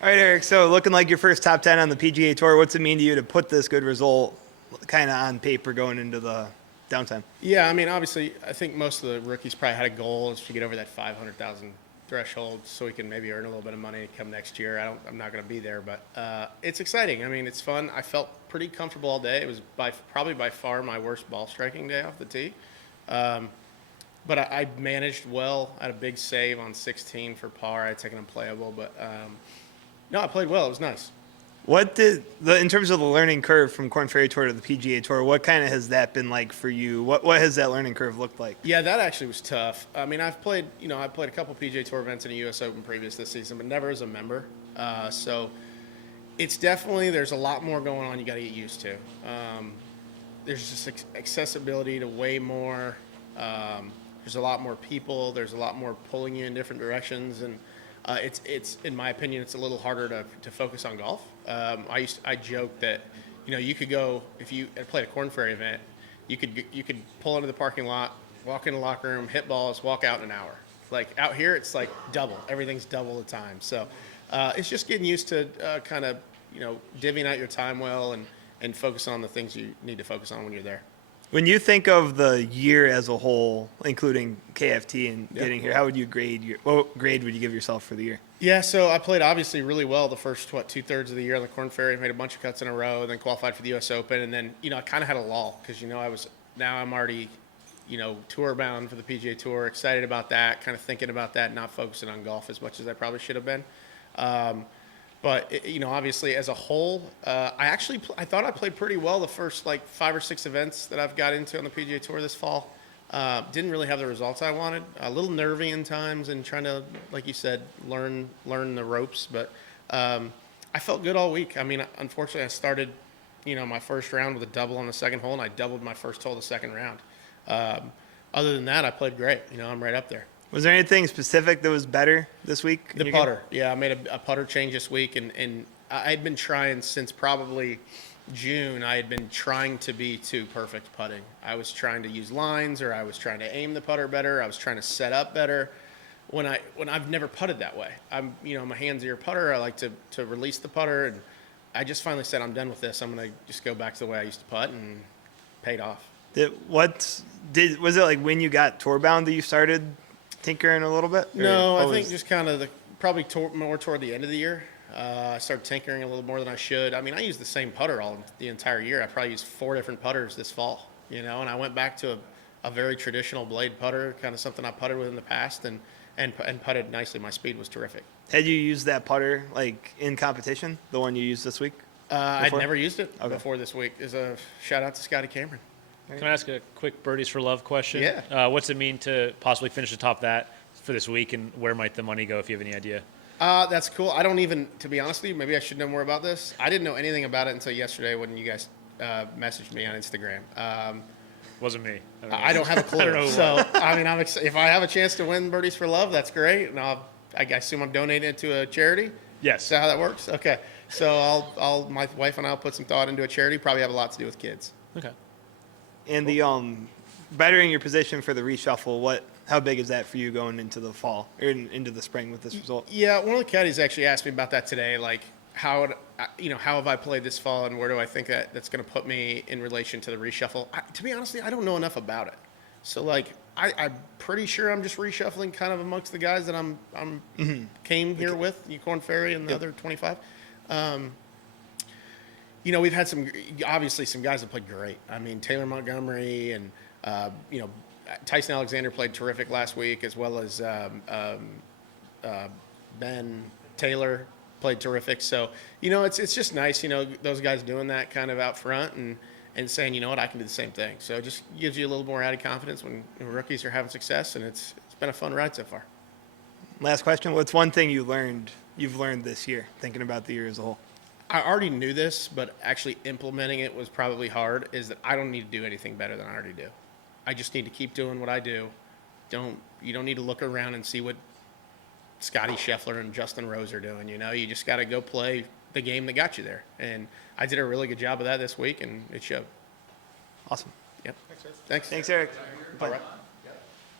All right, Eric. So looking like your first top 10 on the PGA Tour, what's it mean to you to put this good result kind of on paper going into the downtime? Yeah, I mean, obviously, I think most of the rookies probably had a goal is to get over that 500,000 threshold so we can maybe earn a little bit of money come next year. I'm not going to be there, but it's exciting. I mean, it's fun. I felt pretty comfortable all day. It was probably by far my worst ball striking day off the tee. But I managed well. I had a big save on 16 for par. I had taken unplayable, but no, I played well. It was nice. What did in terms of the learning curve from Korn Ferry Tour to the PGA Tour? What kind of has that been like for you? What has that learning curve looked like? Yeah, that actually was tough. I mean, I played a couple PGA Tour events in the U.S. Open previous this season, but never as a member. So it's definitely there's a lot more going on. You got to get used to. There's just accessibility to way more. There's a lot more people. There's a lot more pulling you in different directions, and it's in my opinion, it's a little harder to focus on golf. I joke that you could go if you played a Korn Ferry event, you could pull into the parking lot, walk in the locker room, hit balls, walk out in an hour. Like out here, it's like double. Everything's double the time. So it's just getting used to kind of divvying out your time well and focusing on the things you need to focus on when you're there. When you think of the year as a whole, including KFT and getting here, how would you what grade would you give yourself for the year? Yeah, so I played obviously really well the first 2/3 of the year on the Korn Ferry. Made a bunch of cuts in a row, then qualified for the U.S. Open, and then I kind of had a lull because I'm already tour bound for the PGA Tour, excited about that, kind of thinking about that, not focusing on golf as much as I probably should have been. But obviously, as a whole, I thought I played pretty well the first 5 or 6 events that I've got into on the PGA Tour this fall. Didn't really have the results I wanted. A little nervy in times and trying to, like you said, learn the ropes. But I felt good all week. I mean, unfortunately, I started, my first round with a double on the second hole, and I doubled my first hole the second round. Other than that, I played great. I'm right up there. Was there anything specific that was better this week? The putter. Yeah, I made a putter change this week, and I had been trying since probably June. I had been trying to be too perfect putting. I was trying to use lines, or I was trying to aim the putter better. I was trying to set up better. When I've never putted that way. I'm a hands-ear putter. I like to release the putter, and I just finally said I'm done with this. I'm gonna just go back to the way I used to putt, and paid off. Was it like when you got tour bound that you started tinkering a little bit? No, I think just kind of probably more toward the end of the year. I started tinkering a little more than I should. I mean, I used the same putter the entire year. I probably used 4 different putters this fall, and I went back to a very traditional blade putter, kind of something I putted with in the past, and putted nicely. My speed was terrific. Had you used that putter in competition, the one you used this week? I'd never used it before this week. Is a shout out to Scotty Cameron. Can I ask a quick birdies for love question? Yeah. What's it mean to possibly finish atop that for this week, and where might the money go if you have any idea? That's cool. I don't even, to be honest with you, maybe I should know more about this. I didn't know anything about it until yesterday when you guys messaged me on Instagram. Wasn't me. I don't have a clue. I don't know. So, I mean, if I have a chance to win birdies for love, that's great. And I assume I'm donating it to a charity? Yes. Is that how that works? Okay. So my wife and I'll put some thought into a charity. Probably have a lot to do with kids. Okay. And the bettering your position for the reshuffle, how big is that for you going into the fall or into the spring with this result? Yeah, one of the caddies actually asked me about that today. Like, how have I played this fall, and where do I think that's going to put me in relation to the reshuffle? To be honest, I don't know enough about it. So I'm pretty sure I'm just reshuffling kind of amongst the guys that I'm came here with, Korn Ferry and the other 25. We've had obviously some guys that played great. I mean, Taylor Montgomery and, Tyson Alexander played terrific last week, as well as Ben Taylor played terrific. So, it's just nice, those guys doing that kind of out front and saying, you know what, I can do the same thing. So it just gives you a little more added confidence when rookies are having success, and it's been a fun ride so far. Last question. What's one thing you've learned this year, thinking about the year as a whole? I already knew this, but actually implementing it was probably hard, is that I don't need to do anything better than I already do. I just need to keep doing what I do. You don't need to look around and see what Scotty Scheffler and Justin Rose are doing. You just got to go play the game that got you there. And I did a really good job of that this week, and it showed. Awesome. Yep. Thanks. Thanks, Eric. All right.